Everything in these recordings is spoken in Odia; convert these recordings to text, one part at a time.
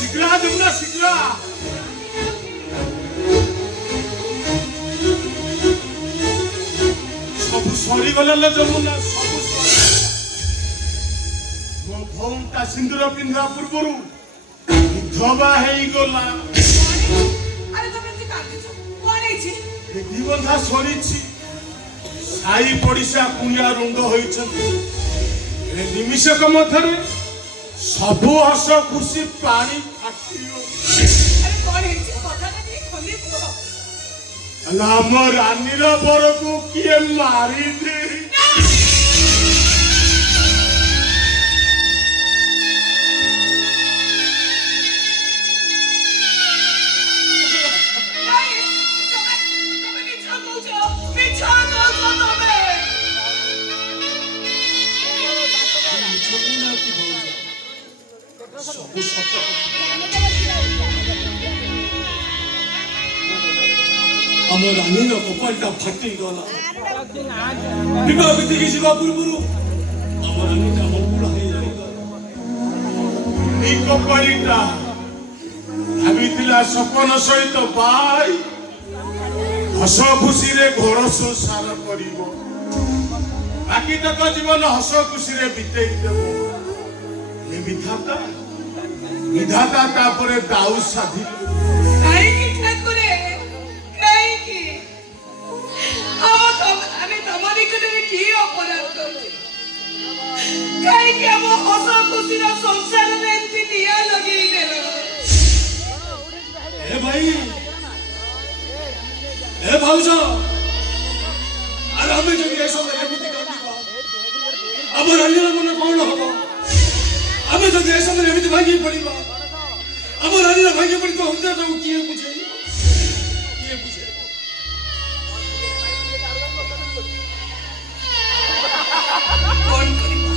ଶୀଘ୍ର ଯମୁନା ଶୀଘ୍ର। ସବୁ ସରିଗଲା ଲୋ ଯମୁନା, ସବୁ ମୋ ଭଉଣୀଟା ସିନ୍ଦୁର ପିନ୍ଧିବା ପୂର୍ବରୁ ବିଧବା ହେଇଗଲା। ବିଧିବନ୍ଧା ସରିଛି, ସାଇ ପଡ଼ିଶା କୁଣିଆ ରୁଣ୍ଡ ହୋଇଛନ୍ତି। ନିମିଷକ ମଧ୍ୟରେ ସବୁ ହସ ଖୁସି ପାଣି ଫାଟିବ। ଆମ ରାନୀର ବରକୁ କିଏ ମାରିଦେ। ସବୁ ସତ। ଆମ ରାନୀର କପାଳଟା ଫାଟିଗଲା। ବିବାହ ବିଧିକି ଯିବା ପୂର୍ବରୁ ଆମ ରାନୀଟା ମଙ୍ଗୁଳା ହେଇଯାଇଗଲା। ଏଇ କପାଳିଟା ଭାବିଥିଲା ସପନ ସହିତ ବାଇ ହସ ଖୁସିରେ ଘର ସଂସାର କରିବ, ବାକି ତକ ଜୀବନ ହସ ଖୁସିରେ ବିତେଇ ଦେବ। ବିଧାତା ତାପରେ ଦାଉ ସାଧିଲେ। କାହିଁକି ଠାକୁରେ, କାହିଁକି ଆମେ ତମ ନିକଟରେ କି ଅପରାଧ କରୁଛେ? କାହିଁକି ଆମ ହସ ଖୁସିର ସଂସାରରେ ଏମିତି ନିଆଁ ଲଗେଇ ଦେଲ? ଏ ଭାଇ, ଏ ଭାଉଜ, ଆରେ ଆମେ ଯଦି ଏ ସମୟରେ ଏମିତି କାନ୍ଦିବା ଆମ ରାନୀର ମନ କଣ ହବ? ଆମେ ଯଦି ଏ ସମୟରେ ଏମିତି ଭାଙ୍ଗି ପଡ଼ିବା ଆମ ରାନୀର ଭାଙ୍ଗି ପଡ଼ିଥିବା ହୃଦୟଟାକୁ କିଏ ବୁଝେଇବ? କିଏ ବୁଝେଇବ? କଣ କରିବା?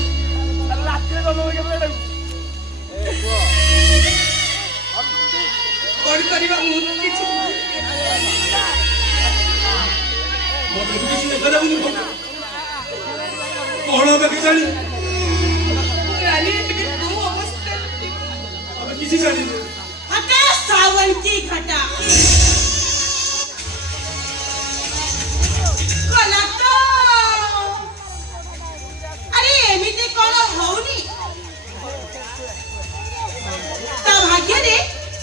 କଣ କରିବା? ମୁଁ କିଛି ମତେ ବି କିଛି ଦେଖାଯାଉନି। କଣ হবে କେଜାଣି? ଆମେ କିଛି ଜାଣିନୁ। ଘଟା ସାवंती ଘଟା ଗଲା ତ। ଆରେ ଏମିତି କଣ ହଉନି? ତା ଭାଗ୍ୟରେ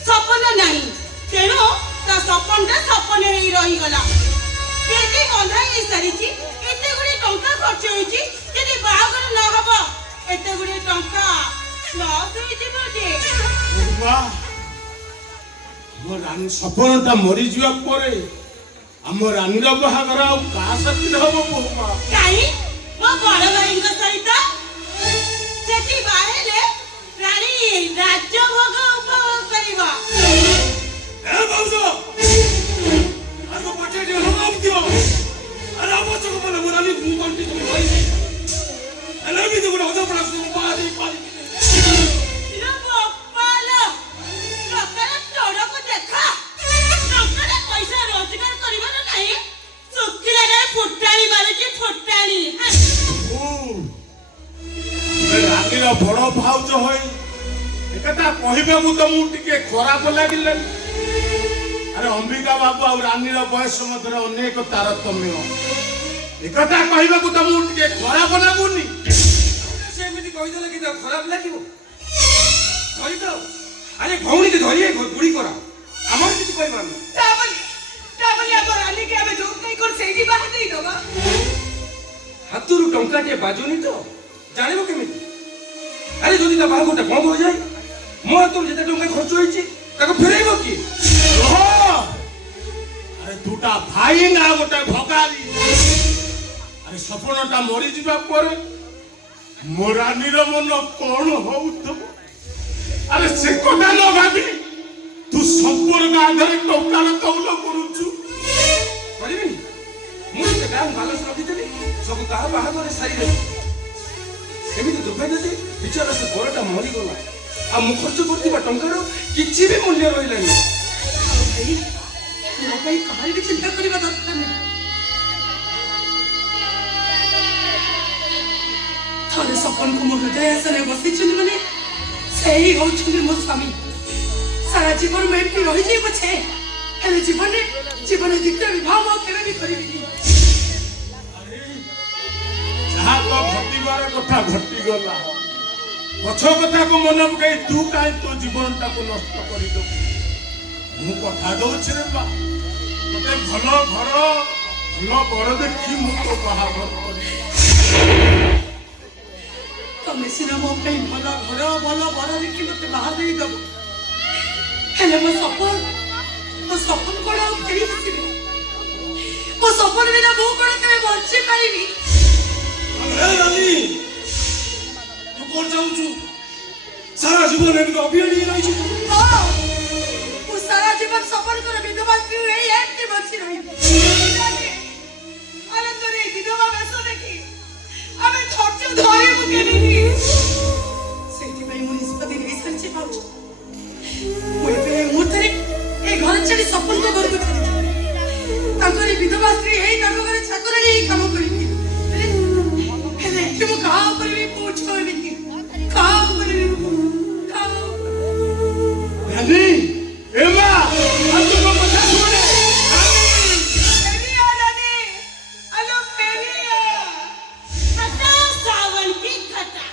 ସପନ ନାହିଁ, ତେଣୁ ତା ସପନଟା ସପନ ହେଇ ରହିଗଲା। କେତେ ବନ୍ଧା ହେଇ ସାରିଛି, ଏତେ ଗୁଡିଏ ଟଙ୍କା ଖର୍ଚ୍ଚ ହୋଇଛି। ଯଦି ବାହାଘର ନ ହବ ଏତେ ଗୁଡିଏ ଟଙ୍କା ଲସ୍ ହୋଇଯିବ ଯେ। ଆମ ରାନୀ ସପନଟା ମରିଯିବା ପରେ ଆମ ରାନୀର ବାହାଘର ଆଉ କାହା ସାଥିରେ ହବ? ବୋମା କାହିଁ ମୋ ବଡ ଭାଇଙ୍କ ସହିତ ସେଠି ବାହାହେଲେ ରାଣୀ ରାଜଭୋଗ ଉପଭୋଗ କରିବ। ଏ ଭାଉଜ, ଆଗ ପାଟିରେ ଟିକେ ଲଗାମ ଦିଅ। ଆରେ ଆମ ଚକ ମାନେ ମୋ ରାନୀ ମୁଁ କଣ୍ଟି ତୁମ ଭାଇ ହେଲେ ଏମିତି ଗୋଟେ ଅଧପଡ଼ା ପାରି ପାରି ରାନୀର ବଡ ଭାଉଜ ହୋଇ ଏକଥା କହିବାକୁ ତମକୁ ଟିକେ ଖରାପ ଲାଗିଲାନି? ଆରେ ଅମ୍ବିକା ବାବୁ ଆଉ ରାନୀର ବୟସ ମଧ୍ୟରେ ଅନେକ ତାରତମ୍ୟ। ଏକଥା କହିବାକୁ ତମକୁ ଟିକେ ଖରାପ ଲାଗୁନି? ସେ ଏମିତି କହିଦେଲେ କି ଖରାପ ଲାଗିବ? କହିଥାଉ। ଆରେ ଭଉଣୀକି ଧରିଏ ଗୁଡ଼ି କରା, ଆମର କିଛି କହିବାର ନାହିଁ। ତାପରେ ଆମ ରାନୀକି ଆମେ ଯୋଉଠି କର ସେଇଠି ବାହା ଦେଇଦବା। ହାତରୁ ଟଙ୍କାଟିଏ ବାଜୁନି ତ ଜାଣିବ କେମିତି? ଆରେ ଯଦି ତା ବାହାଘରଟା ବନ୍ଦ ହୋଇଯାଏ, ମୋ ହାତରୁ ଯେତେ ଟଙ୍କା ଖର୍ଚ୍ଚ ହେଇଛି ତାକୁ ଫେରାଇବ କିଏ? ଆରେ ଦୁଟା ଭାଇ ନା ଗୋଟେ ଭଗାରୀ। ଆରେ ସପନଟା ମରିଯିବା ପରେ ମୋ ରାନୀର ମନ କଣ ହଉଥିବ? ଆରେ ସେ କଥା ନ ଭାବି ତୁ ସମ୍ପର୍କ ଆଧାରେ ଟଙ୍କାର ତଉଲ କରୁଛୁ। କରିବିନି? ମୁଁ ସେ ବ୍ୟାଙ୍କ ବାଲାନ୍ସ ରଖିଥିଲି, ସବୁ କାହା ବାହାଘରରେ ସାରିଦେଲି। ଏମିତି ଦୁର୍ଭାଗ୍ୟ ଯେ ବିଚାରା ସେ ବରଟା ମରିଗଲା, ଆଉ ମୁଁ ଖର୍ଚ୍ଚ କରିଥିବା ଟଙ୍କାର କିଛି ବି ମୂଲ୍ୟ ରହିଲାନି। ମୋ ପାଇଁ କାହାରି ବି ଚିନ୍ତା କରିବା ଦରକାର ନାହିଁ। ଥରେ ସପନକୁ ମୋ ହୃଦୟ ଆସନରେ ବସେଇଛନ୍ତି ମାନେ ସେଇ ହଉଛନ୍ତି ମୋ ସ୍ୱାମୀ। सारा जीवन में एमती रही जाई पछे हेले जीवन द्वितीय विवाह मो केबे भी करिबी ଯାହା ତ ଘଟିବାର କଥା ଘଟିଗଲା ପଛ କଥାକୁ ମନେ ପକାଇ ତୁ କାହିଁ ତୋ ଜୀବନଟାକୁ ନଷ୍ଟ କରିଦେବୁ ମୁଁ କଥା ଦଉଛି ରେ ବା ମତେ ଭଲ ଘର ଭଲ ବର ଦେଖି ମୁଁ ତୋ ବାହାଘର କରିବି तमे सिना मो पे भल घर भल बर देखि मते बाहा देई दबो हेले मो सपन कोन आ फेरी आसीबे मो सपन बिना मो कोन केबे बंची पारिबी अरे रानी तू कोण जाऊचु सारा जीवन एमती अभियानी रही छु मो सारा जीवन सपन कर विधवा की एई एमती बंची रही आनंद रे विधवा बेस देखि आमे धैर्य धरि मुकेनी सेठी भाई मो निष्पत्ति नै सरचे पाउछु मोय पे मुतरे ए घर छडी सपन को घर को ताकरी विधवा स्त्री एई ताको करे छाकरणी एई काम करी हेले तुम काम करबी पूछो बिकी काम करबी रानी एमा आ तुम কথা শুনে फेरिया रानी अलो फेरिया खटा सावन की खटा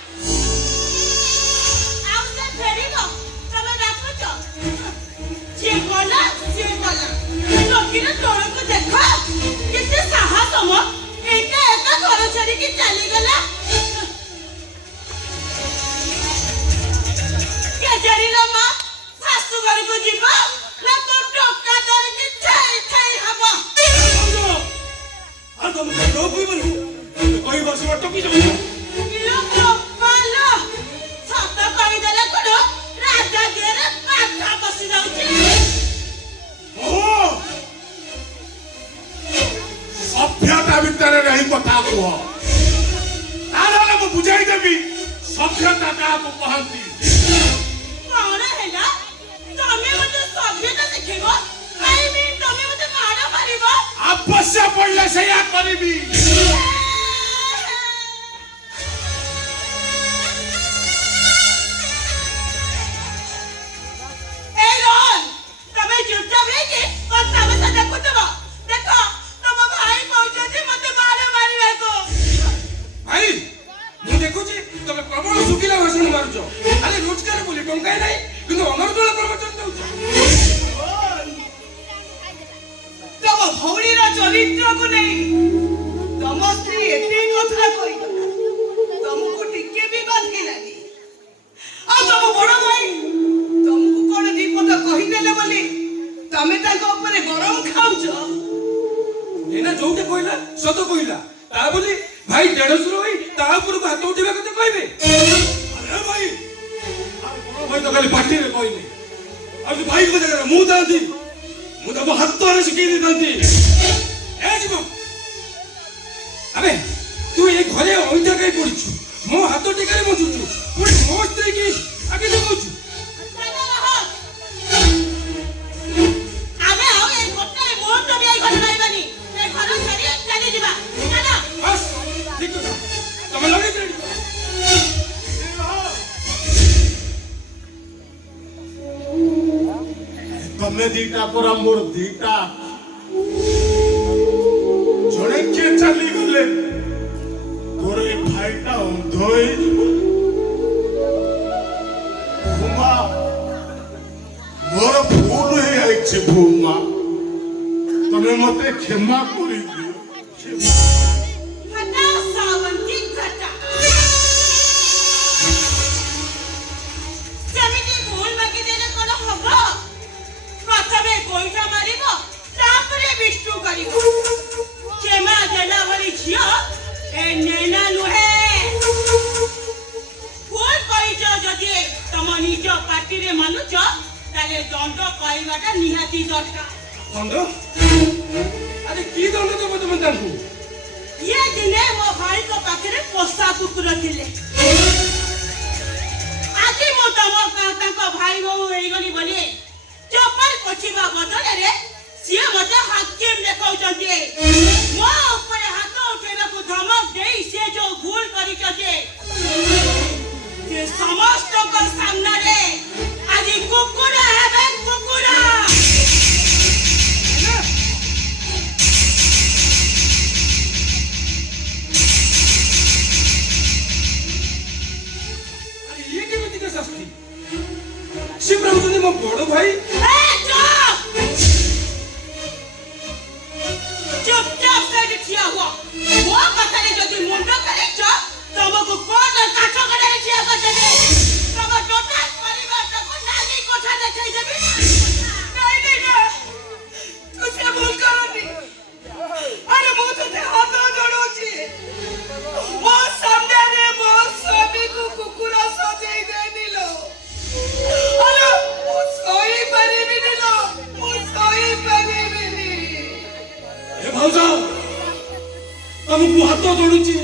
आउ से फेरिगो तब डाकुचो जे गला लोकिन तोरको देखो किते साहस म एका एका घर छड़ी की चली गला के जरिलो मा सासु घर को जीवा ना तो टोका दर की छाई छाई हवा आ तुम को कोई बनु कोई वर्ष टोकी जाऊ लो गोपालो छाता कहि देला कोन राजा गेरे पाठा बसी जाउची ओ सभ्यता ଭିତରେ ରହି କଥା କୁହ ତାହେଲେ ମୁଁ ବୁଝାଇ ଦେବି ସଭ୍ୟତା କାହାକୁ କହନ୍ତି କଣ ହେଲା ତମେ ମତେ ସଭ୍ୟତା ଶିଖେଇବ କାଇବି ତମେ ମତେ ମାଡ଼ ମାରିବ ଆବଶ୍ୟକ ପଡ଼ିଲେ ସେଇଆ କରିବି ए रोल तमे चुपचाप रहिके और तमे से देखुतबो देखो तम भाई पहुंचे मते मारे मारिबे को भाई मु देखुची तमे प्रबल सुखिला भाषण मारुचो अरे रोजगार बोली टंका नाही किंतु अमरदोला प्रवचन दउचो तम भौरीर चरित्र को नै तम स्त्री एते कथा कहि तुमको टिके भी बाधी लागी आ तम बड़ भाई तुमको कोन दीपद कहि देले बोली तमे ताको ऊपर गरम खाउछो एना जोटे कहला सत कहला ता बोली भाई देढसुर होई ता ऊपर को हाथ उठेबा कते कहबे अरे भाई भाई तो खाली पार्टी रे कहले अब भाई को जगह मुंह दांती मु तो हाथ रे सिखी दी दांती ए जीव अबे तू ये घरे ओइता कई पड़छु मो हाथ टेकारे मजुछु पुरी मो स्त्री की आगे देखौछु आमे आओ ए गोटे मोर तो भी आई घर रहबानी ए घर छड़ी चली जिबा ना बस ठीक तो तमे लगे रेडी ତମେ ଦିଟା ପରା ମୋର ଦିଟା ଜଣେ କିଏ ଚାଲିଗଲେ ତୋର ଏ ଭାଇଟା ଅନ୍ଧ ହେଇଯିବ ଭୂମା ମୋର ଭୁଲ ହେଇଯାଇଛି ଭୂମା ତମେ ମତେ କ୍ଷମା କରିଦିଅ କ୍ଷମା खटा सावन की खटा जमिनी भूल मागी देले कोन हबो प्रथमे गोइठा मारिबो तापरे विष्णु करिबो क्षमा देला वाली झियो ए नैना नुहे भूल कहिजो जदि तम निज पार्टी रे मानुच ताले दंड कइबाटा निहाती दरकार दंड अरे की दंड देबो तुम तांकू ये दिने मो भाई को पाखरे पोसा कुकुर थिले आजी मो तम तांको भाई बहु हेई गली बोली चपल कोचिबा बदले रे सिए मते हाकिम देखौचंती मो ऊपर हाथ उठेबा को धमक देई से जो भूल करी चते के समस्त को सामने रे आजी कुकुर हेबे ମୋ ବଡ ଭାଇ चुपचाप से ठिया हुआ वो कथारे जदि मुंड करिछ तमको कोन काठ करे ठिया करते तम टोटल परिवार को नाली कोठा देखाई देबी नहीं ना तू से भूल करनी अरे मु ते हाथ जोड़ोची मो सामने रे मो स्वामी को कुकुरा सजाई देनिलो अरे मु सोई परिबिनी लो मु सोई परिबिनी ଏ ଭାଉଜ ତମକୁ ହାତ ଯୋଡୁଛି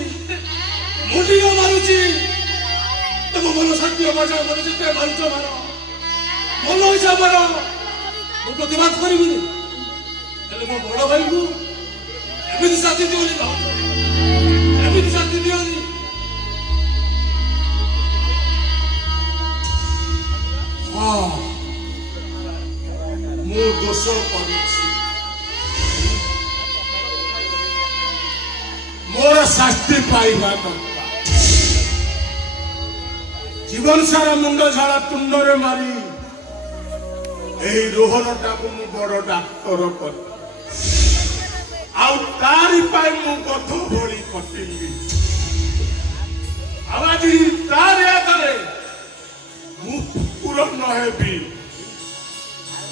ମୁଣ୍ଡିଆ ମାରୁଛି ତମ ମନ ଶାନ୍ତି ହବା ଯାଏ ମନ ଯେତେ ମାରୁଛ ମାର ମନ ଇଚ୍ଛା ମାର ମୁଁ ପ୍ରତିବାଦ କରିବିନି ହେଲେ ମୋ ବଡ ଭାଇଙ୍କୁ ଏମିତି ଶାନ୍ତି ଦିଅନି ଭାଉଜ ଏମିତି ଶାନ୍ତି ଦିଅନି ହଁ ମୁଁ ଦୋଷ କରୁଛି ମୋର ଶାସ୍ତି ପାଇବା ଦରକାର ଜୀବନ ସାରା ମୁଣ୍ଡ ଝାଳ ତୁଣ୍ଡରେ ମାରି ଏହି ରୋହନଟାକୁ ମୁଁ ବଡ ଡାକ୍ତର କଲି ଆଉ ତାରି ପାଇଁ ମୁଁ ଗଧ ଭଳି କଟିଲି ଆଉ ଆଜି ତାରି ଆଗରେ ମୁଁ କୁକୁର ନ ହେବି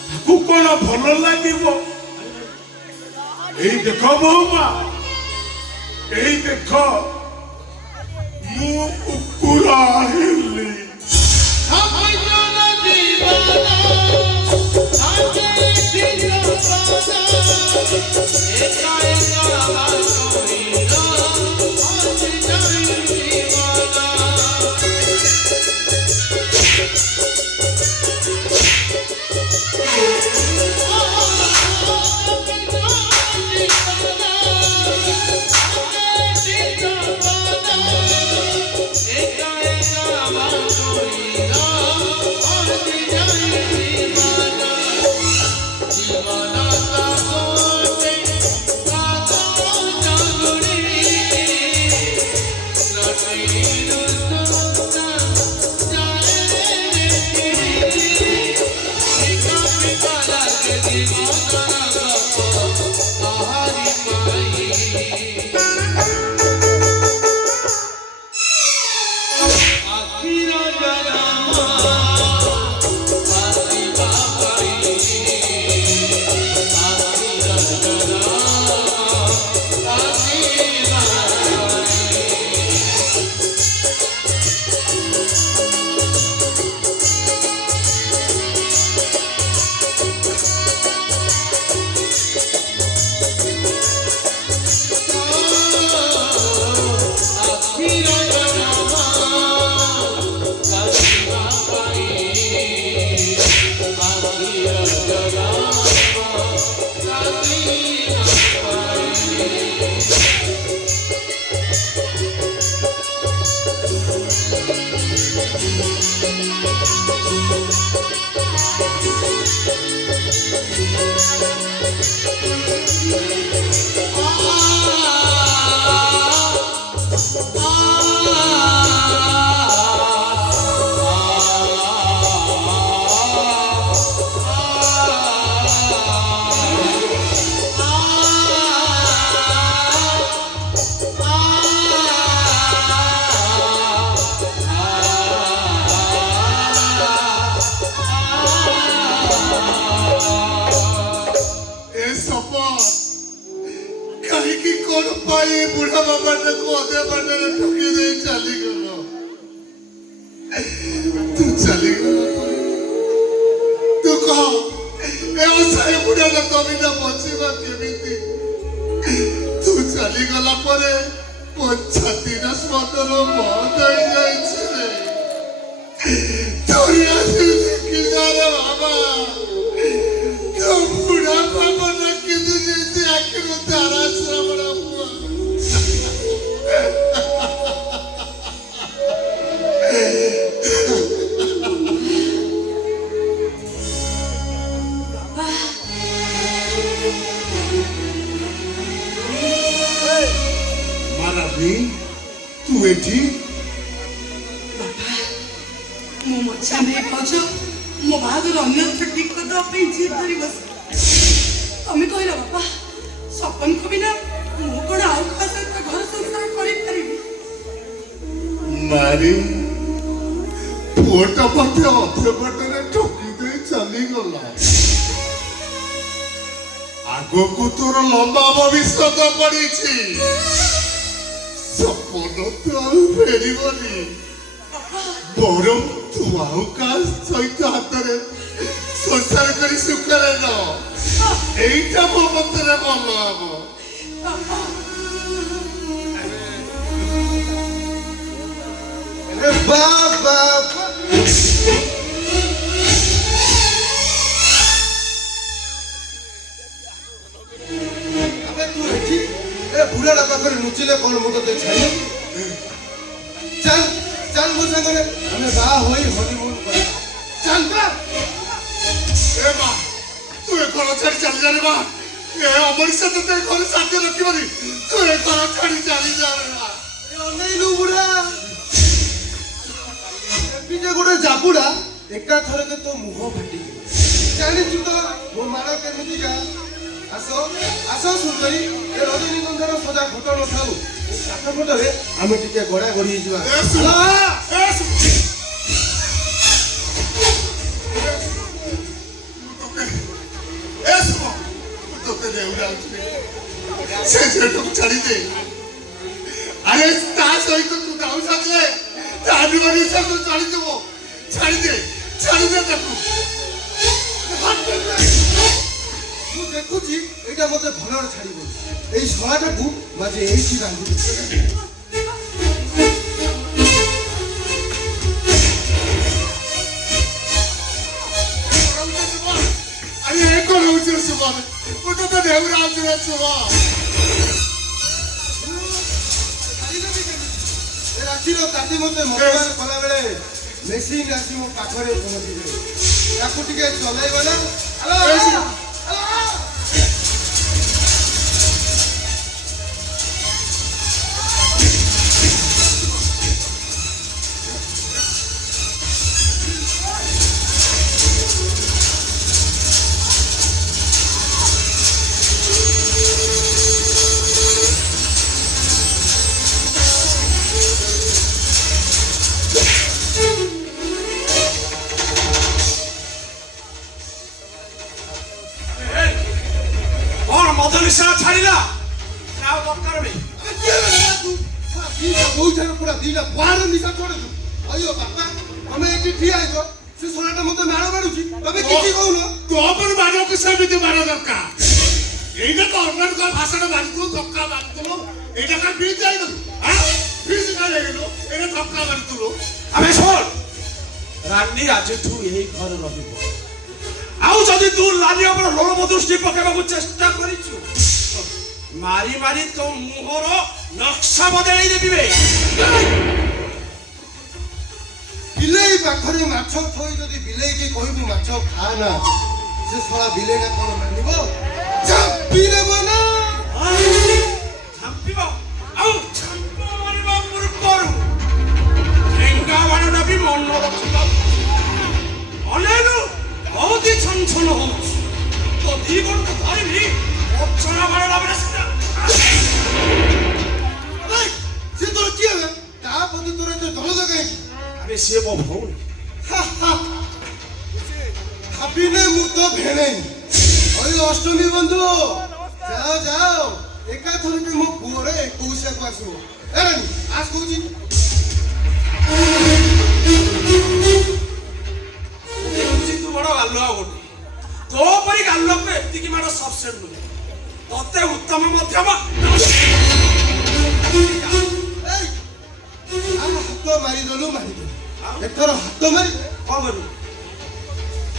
ତାକୁ କଣ ଭଲ ଲାଗିବ ଏଇ ଦେଖ ବୋଉମା এই দেখো মু কুকুর আহিলি बुढ़ा बाबा ने को अधे बाटे ने ठोकी दे चली गलो तू चली गलो तू कह ए साई बुढ़ा ने कभी ना बचीबा केमिति तू चली गला परे पंचायती ना स्वतंत्र बंद हो जाई छे तोरी आसी देखि जा रे बाबा तो बुढ़ा बाबा ने किदु जेती आखिर तारा श्रवण हुआ मारावी तू एठी बाबा मो मच्छा में पहुंचो ମୋ ବାହାଘର ଅନ୍ୟତ୍ର ଠିକ କରିଦେବା ପାଇଁ ଜିଦ୍ ଧରି ବସି ତମେ କହିଲ ବାପା ସପନକୁ ବିନା ମୁଁ କଣ ଆଉ କାହା ସହିତ ଘର ସଂସାର କରିପାରିବି? ମାରି ପୁଅଟା ମଧ୍ୟ ଅଧବାଟରେ ଠକି ଦେଇ ଚାଲିଗଲା। ଆଗକୁ ତୋର ଲମ୍ବା ଭବିଷ୍ୟତ ପଡିଛି। ସପନ ତୁ ଆଉ ଫେରିବନି। ବରଂ ତୁ ଆଉ କାହା ସହିତ ହାତରେ ସଂସାର କରି ସୁଖରେ ରହ। এইটা ମୋ ମତରେ ଭଲ ହବ। ବାବା ତୁ ଏଠି ଏ ବୁଢାଟା ପାଖରେ ଲୁଚିଲେ କଣ ମୁଁ ତତେ ଛାଡ଼ିବି? ଚାଲ ଚାଲ ମୋ ସାଙ୍ଗରେ ଆମେ ବାହା ହୋଇ ହନିମୁନ କରିବା। ଚାଲ ଚାଲ। ଏ ମା ତୁ ଏ ଘର ଛାଡ଼ି ଚାଲିଯାରେ ମା। ଏ ଅମରିଷ ତତେ ଏ ଘରେ ସାଥେ ରଖିବନି। ତୁ ଏ ଘର ଛାଡ଼ି ଚାଲିଯାରେ ମା। ଅନେଇଲୁ ବୁଢା ଏମିତି ଗୋଟେ ଜାବୁଡା ଏକାଥରକେ ତୋ ମୁହଁ ଫାଟିଯିବ। ଜାଣିଛୁ ତ ମୋ ମାଳ କେମିତିକା? ଆସ ଆସ ସୁନ୍ଦରୀ ଏ ରଜନୀଗନ୍ଧାର ସଦା ଘଟ ନଥାଉ। ଏ କାଠ ଫଟରେ ଆମେ ଟିକେ ଗଡା ଗଡି ହେଇଯିବା। ସେ ଝିଅଟାକୁ ଛାଡ଼ିଦେ। ଆରେ ତା ସହିତ ତୁ ଗାଁ ସାଜିଲେ ତା ବିବାହ ସବୁ ଛାଡ଼ିଦେବ। ଛାଡ଼ିଦେ ତାକୁ। ମୁଁ ଦେଖୁଛି ଏଇଟା ମତେ ଭଲରେ ଛାଡିବ। ଏଇ ଶଳାଟାକୁ ମାঝে ଏଇଠି ବାନ୍ଧି ଆରେ ଏ କଣ ହଉଛି ସୁମନ? ମୁଁ ତତେ ଢେଉରା ଆଉଛି ରେ ସୁମନ। ରାତିର ତାତି ମତେ ମନବାର କଲାବେଳେ ମେସିନ୍ ଆସି ମୋ ପାଖରେ ପହଞ୍ଚିଯିବ। ତାକୁ ଟିକେ ଚଲେଇବ ନା? ଛାଡ଼ିଲା ଆଉ ଦରକାର ନାହିଁ। ପୁରା ଦିଟା ବାହାର ନିଶା ଛଡେଛୁ। ଅಯ್ୟୋ ବାପା ତମେ ଏଠି ଠିଆ ହେଇଛ ସେ ଶଳାଟା ମତେ ମାଳ ମାରୁଛି। ତମେ କିଛି କହୁନ? ତୋ ଉପରେ ମାରିବାକୁ ସେମିତି ମାର ଦରକାର। এইটা তো অন্যান্য ভাষাটা মারিতো ধক্কা মারিতো। এইটা কার ফিজ যাইলো? হ্যাঁ ফিজ কার যাইলো? এটা ধক্কা মারিতো। আমি শোন রানী আজঠু এই ঘরে রহিব। ଆଉ ଯଦି ତୁ ଲାଲି ଉପରେ ଲୋଣ ଦୃଷ୍ଟି ପକେଇବାକୁ ଚେଷ୍ଟା କରିଛୁ ମାରି ମାରି ତୋ ମୁହଁର ନକ୍ସା ବଦଳେଇ ଦେବିବେ। ବିଲେଇ ପାଖରେ ମାଛ ଥୋଇ ଯଦି ବିଲେଇକି କହିବୁ ମାଛ ଖା ନା ସେ ଶଳା ବିଲେଇଟା କଣ ମାନିବ? ଝାମ୍ପି ଦେବ ନା? ଝାମ୍ପିବ ଆଉ ଝାମ୍ପ ମାରିବା ପୂର୍ବରୁ ଠେଙ୍ଗା ବାଣଟା ବି ମନ ରଖିବ। ଅନେଇଲୁ ବହୁତ ଛନଛନ ହଉଛି। ତ ଦି ଗୋଟ ଧରିବି ଅଚଣା ବାଣ ଲାଭରେ ସେ ତୋର କିଏ ହେବେ? ତା ପ୍ରତି ତୋର ଏତେ ଦରଦ କାହିଁକି? ଆରେ ସିଏ ମୋ ଭଉଣୀ। ଭାବିନେ ମୁଁ ତ ଭେଣେଇ। ଅଇ ଅଷ୍ଟମୀ ବନ୍ଧୁ ଯାଅ ଯାଅ ଏକାଥରକେ ମୋ ପୁଅର 21କୁ ଆସିବ। ଏରାନି ଆସ କହୁଛି। ତୁ ବଡ ଗାଲୁଆ ଗୋଟେ। ତୋ ପରି ଗାଲୁଆକୁ ଏତିକି ମାଡ଼ ସବସେଟ୍ ନୁହେଁ। ତତେ ଉତ୍ତମ ମଧ୍ୟମ ହାତ ମାରିଦେଲୁ ମାରିଦେଲୁ। ଏଥର ହାତ ମାରି କଣ କରିବୁ?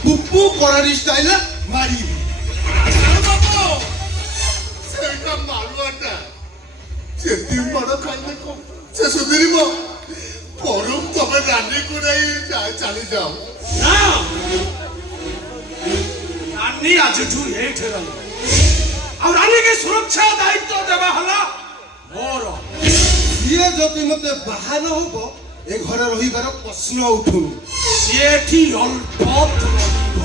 ପୁପୁ କରାରି ଷ୍ଟାଇଲ ମାରିବି। ସେଇଟା ମାରୁଆଟା ଯେତିକି ବଡ ଖାଇଲେ ସେ ସୁଧୁରିବ। ବରଂ ତମେ ରାନୀକୁ ନେଇ ଚାଲିଯାଅ। ନା ରାନୀ ଆଜିଠୁ ଏଇଠି ରହିବ। ଆଉ ରାନୀକି ସୁରକ୍ଷା ଦାୟିତ୍ୱ ଦେବା ହେଲା ମୋର। ସିଏ ଯଦି ମତେ ବାହା ନ ହବ ଏ ଘରେ ରହିବାର ପ୍ରଶ୍ନ ଉଠୁନି। ସେଠି ଅଳ୍ପ ରହିବ।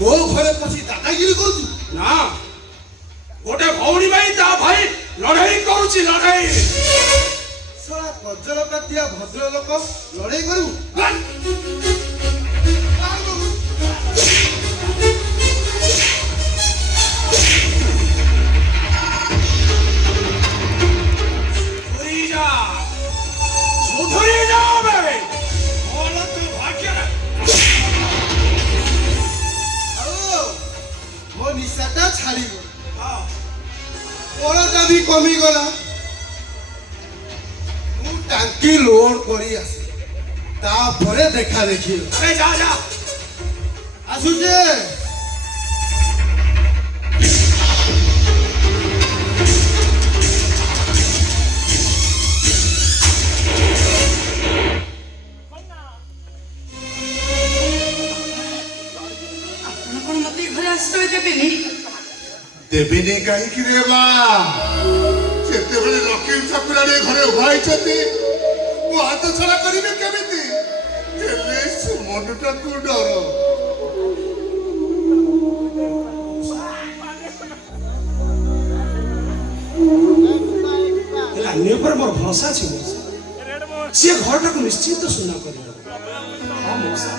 ମୋ ଘରେ ପଶି ଦାଦାଗିରି କରୁଛୁ? ନା ଗୋଟେ ଭଉଣୀ ପାଇଁ ତା ଭାଇ ଲଢେଇ କରୁଛି ଲଢେଇ। ଶଳା କଜଳ କାଟିଆ ଭଦ୍ର ଲୋକ ଲଢେଇ କରିବୁ? ସୁଧୁରି ଯା ସୁଧୁରି ଯା ବେ ଭଲ ତୁ ଭାଗ୍ୟରେ। ଆଉ ମୋ ନିଶାଟା ଛାଡ଼ିଗଲା, ବଳଟା ବି କମିଗଲା। ମୁଁ ଟାଙ୍କି ଲୋଡ୍ କରି ଆସେ, ତାପରେ ଦେଖା ଦେଖି ଆରେ ଯା ଯା ଆସୁଛେ। ଆପଣ କଣ ମତେ ଏ ଘରେ ଆଶ୍ରୟ ଦେବେନି? ଦେବିନି କାହିଁକି ରେ ମା? ଯେତେବେଳେ ଲକ୍ଷ୍ମୀ ଠାକୁରାଣୀ ଘରେ ଉଭା ହେଇଛନ୍ତି ମୁଁ ହାତ ଛଡା କରିବି କେମିତି? ହେଲେ ସୁମନଟାକୁ ଡର। ହେଲେ ଅନ୍ୟ ଉପରେ ମୋର ଭରସା ଅଛି ମଉସା। ସିଏ ଘରଟାକୁ ନିଶ୍ଚିତ ସୁନା କରିବ। ହଁ ମଉସା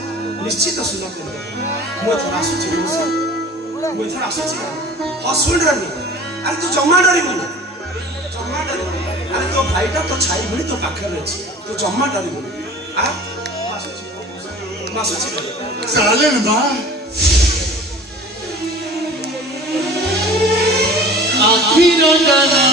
ନିଶ୍ଚିତ ସୁନା କରିବ। ମୁଁ ଏଥର ଆସୁଛି ମଉସା, ମୁଁ ଏଥର ଆସୁଛି। ହସ୍ପିଟାଲ ରାନି ଆରେ ତୁ ଜମା ଡରିବୁନି, ଜମା ଡରିବୁନି। ଆରେ ତୋ ଭାଇଟା ତୋ ଛାଇ ଭଳି ତୋ ପାଖରେ ଅଛି, ତୁ ଜମା ଡରିବୁନି। ମୁଁ ଆସୁଛି ମଉସା, ମୁଁ ଆସୁଛି। ଚାଲେल ମା। আখির ডানা